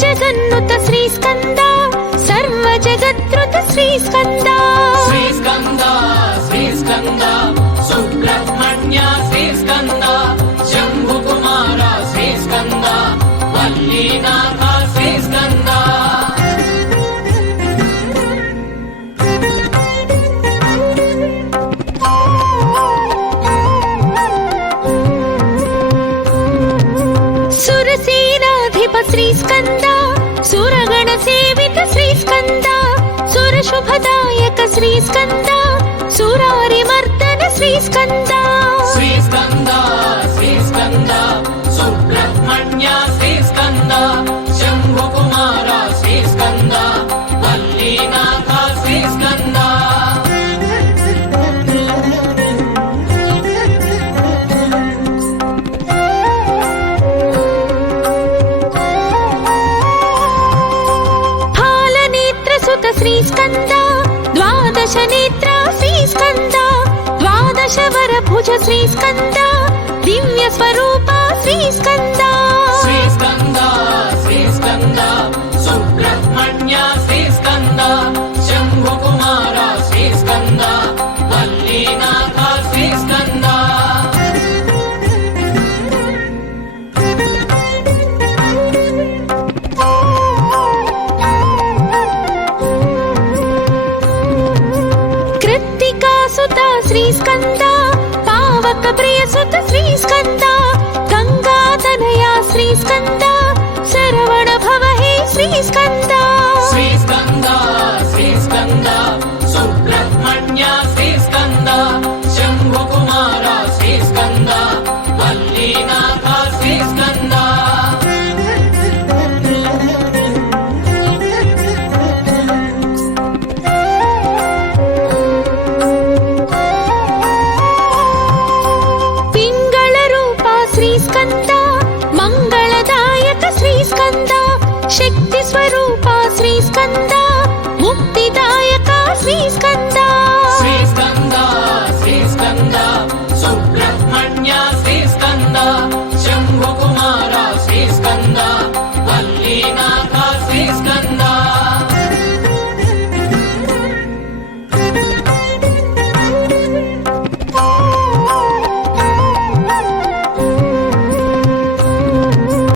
జగన్నుత శ్రీ స్కంద సర్వ జగత్రుత శ్రీ స్కంద శ్రీ స్కంద శ్రీ స్కంద సుబ్రహ్మణ్య శ్రీ స్కంద శంభు కుమార శ్రీ స్కంద వల్లీనాథ శ్రీ స్కంద సురసేనాధిప శ్రీ స్కంద సురగణ సేవిత శ్రీ స్కంద సుర శుభదాయక శ్రీ స్కంద సురారి మర్దన శ్రీ స్కంద శ్రీ స్కంద శ్రీ స్కంద సుబ్రహ్మణ్య శ్రీ స్కంద శంభు కుమార శ్రీ స్కంద వల్లీనాథ శ్రీ స్కంద శ్రీ స్కంద ద్వాదశ నేత్ర శ్రీ స్కంద ద్వాదశ వర భుజ శ్రీ స్కంద దివ్య స్వరూప శ్రీ స్కంద శ్రీ స్కంద శ్రీ స్కంద సుబ్రహ్మణ్య శ్రీ స్కంద శంభు కుమార శ్రీ స్కంద వల్లీనాథ శ్రీ స్కంద శ్రీ స్కంద పావక ప్రియ సుత శ్రీ స్కంద గంగాధనయ శ్రీ స్కంద శరవణ భవ హే శ్రీ స్కంద శ్రీ స్కంద శ్రీ స్కంద సుబ్రహ్మణ్య శ్రీ స్కంద శంభు కుమార శ్రీ స్కంద వల్లీనాథ శ్రీ స్కంద స్కంద మంగళదాయక శ్రీ స్కంద శక్తి స్వరూప శ్రీ స్కంద ముక్తిదాయక శ్రీ స్కంద శ్రీ స్కంద శ్రీ స్కంద సుబ్రహ్మణ్య శ్రీ స్కంద శంభు కుమార శ్రీ స్కంద వల్లీనాథ శ్రీ స్కంద